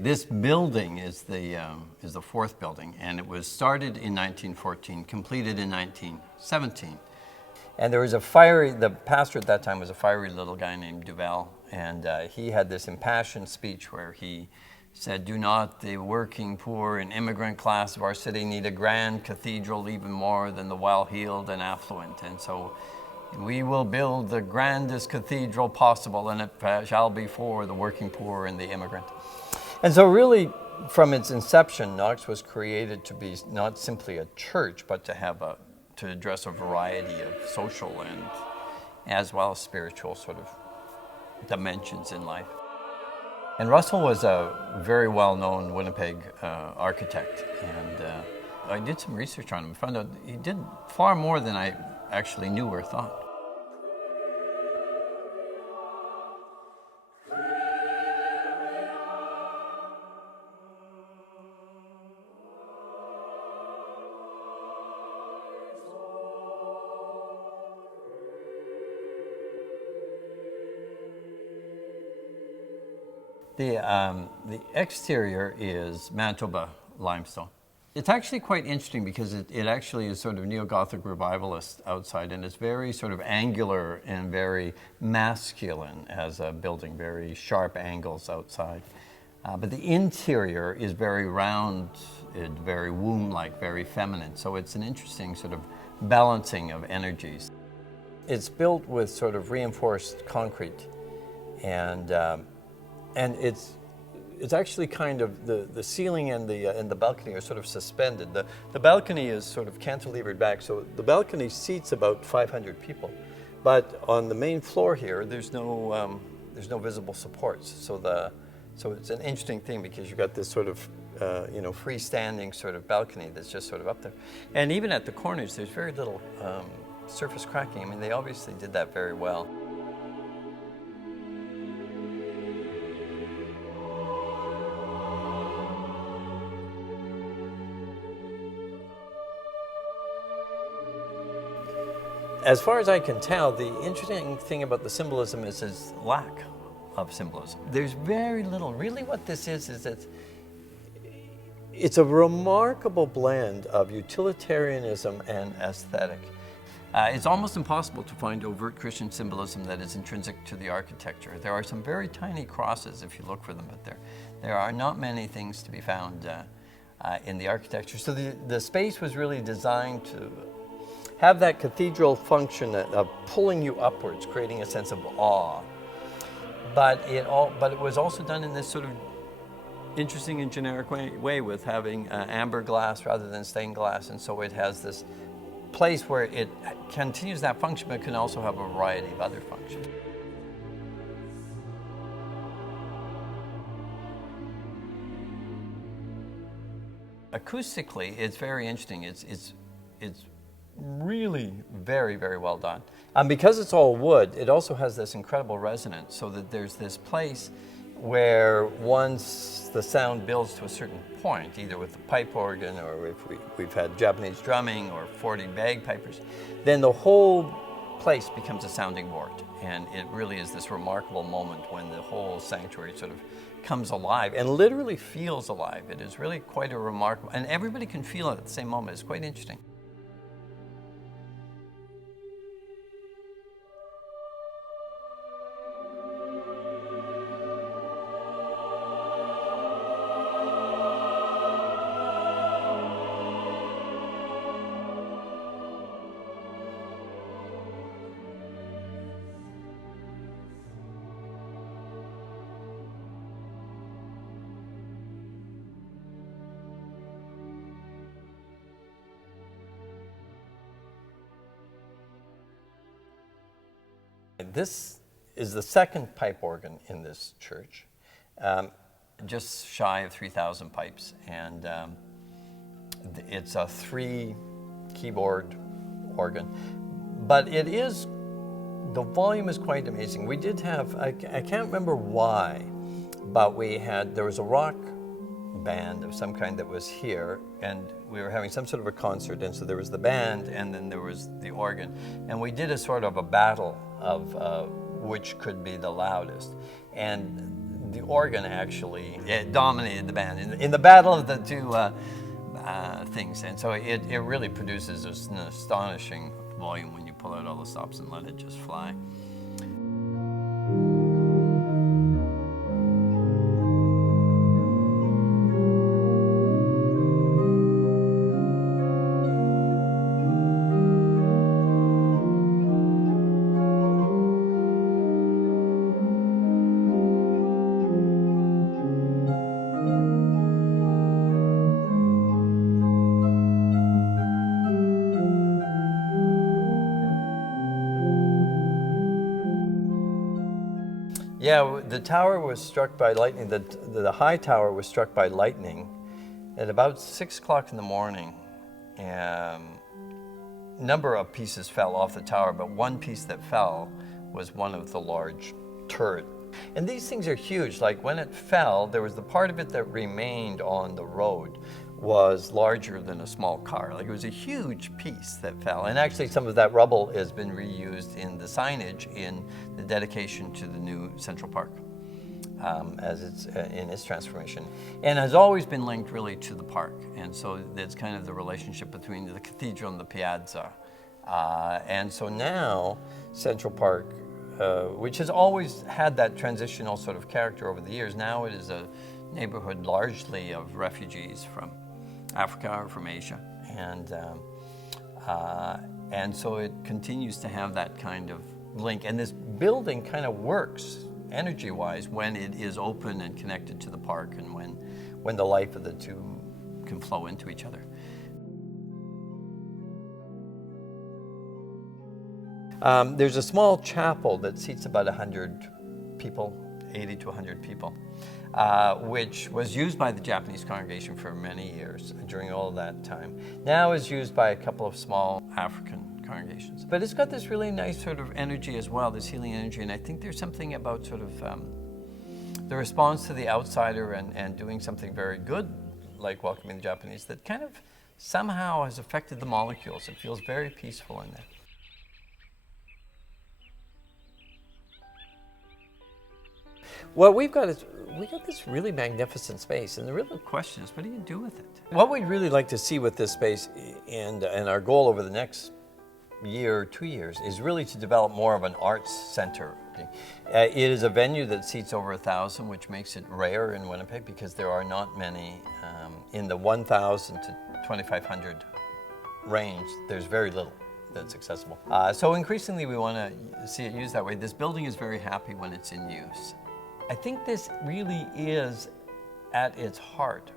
This building is the fourth building, and it was started in 1914, completed in 1917. And there was the pastor at that time was a fiery little guy named Duval, and he had this impassioned speech where he said, "Do not the working poor and immigrant class of our city need a grand cathedral even more than the well-heeled and affluent? And so we will build the grandest cathedral possible, and it shall be for the working poor and the immigrant." And so really, from its inception, Knox was created to be not simply a church, but to address a variety of social and as well as spiritual sort of dimensions in life. And Russell was a very well-known Winnipeg architect, and I did some research on him and found out he did far more than I actually knew or thought. The exterior is Manitoba limestone. It's actually quite interesting because it actually is sort of neo-Gothic revivalist outside, and it's very sort of angular and very masculine as a building, very sharp angles outside. But the interior is very round, very womb-like, very feminine. So it's an interesting sort of balancing of energies. It's built with sort of reinforced concrete, and it's actually kind of the ceiling and the balcony are sort of suspended. The balcony is sort of cantilevered back, so the balcony seats about 500 people. But on the main floor here, there's no visible supports. So it's an interesting thing because you've got this sort of freestanding sort of balcony that's just sort of up there. And even at the corners, there's very little surface cracking. I mean, they obviously did that very well. As far as I can tell, the interesting thing about the symbolism is its lack of symbolism. There's very little. Really what this is that it's a remarkable blend of utilitarianism and aesthetic. It's almost impossible to find overt Christian symbolism that is intrinsic to the architecture. There are some very tiny crosses if you look for them, but there are not many things to be found in the architecture. So the space was really designed to have that cathedral function of pulling you upwards, creating a sense of awe. But it was also done in this sort of interesting and generic way with having amber glass rather than stained glass, and so it has this place where it continues that function, but can also have a variety of other functions. Acoustically, it's very interesting. It's really very, very well done. Because it's all wood, it also has this incredible resonance, so that there's this place where once the sound builds to a certain point, either with the pipe organ or if we've had Japanese drumming or 40 bagpipers, then the whole place becomes a sounding board. And it really is this remarkable moment when the whole sanctuary sort of comes alive and literally feels alive. It is really quite a remarkable, and everybody can feel it at the same moment. It's quite interesting. This is the second pipe organ in this church, just shy of 3,000 pipes, and it's a 3-keyboard organ. But the volume is quite amazing. We did have, I can't remember why, but there was a rock band of some kind that was here, and we were having some sort of a concert, and so there was the band and then there was the organ, and we did a sort of a battle of which could be the loudest. And the organ actually dominated the band in the battle of the two things. And so it really produces an astonishing volume when you pull out all the stops and let it just fly. Yeah, the tower was struck by lightning. The high tower was struck by lightning at about 6 o'clock in the morning. A number of pieces fell off the tower, but one piece that fell was one of the large turret. And these things are huge. Like when it fell, there was the part of it that remained on the road was larger than a small car. Like it was a huge piece that fell. And actually some of that rubble has been reused in the signage in the dedication to the new Central Park as it's in its transformation. And has always been linked really to the park. And so that's kind of the relationship between the cathedral and the piazza. And so now Central Park, which has always had that transitional sort of character over the years, now it is a neighborhood largely of refugees from Africa or from Asia, and so it continues to have that kind of link. And this building kind of works energy-wise when it is open and connected to the park, and when the life of the two can flow into each other. There's a small chapel that seats about 100 people, 80 to 100 people. Which was used by the Japanese congregation for many years during all of that time. Now is used by a couple of small African congregations. But it's got this really nice sort of energy as well, this healing energy, and I think there's something about sort of the response to the outsider and doing something very good, like welcoming the Japanese, that kind of somehow has affected the molecules. It feels very peaceful in there. What we've got is this really magnificent space, and the real question is, what do you do with it? What we'd really like to see with this space, and our goal over the next year or 2 years, is really to develop more of an arts center. It is a venue that seats over 1,000, which makes it rare in Winnipeg because there are not many in the 1,000 to 2,500 range. There's very little that's accessible. So increasingly we want to see it used that way. This building is very happy when it's in use. I think this really is, at its heart,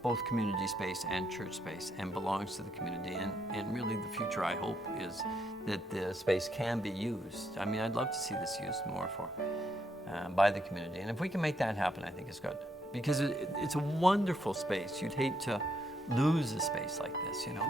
both community space and church space, and belongs to the community. And really the future, I hope, is that the space can be used. I mean, I'd love to see this used more by the community. And if we can make that happen, I think it's good. Because it's a wonderful space. You'd hate to lose a space like this, you know.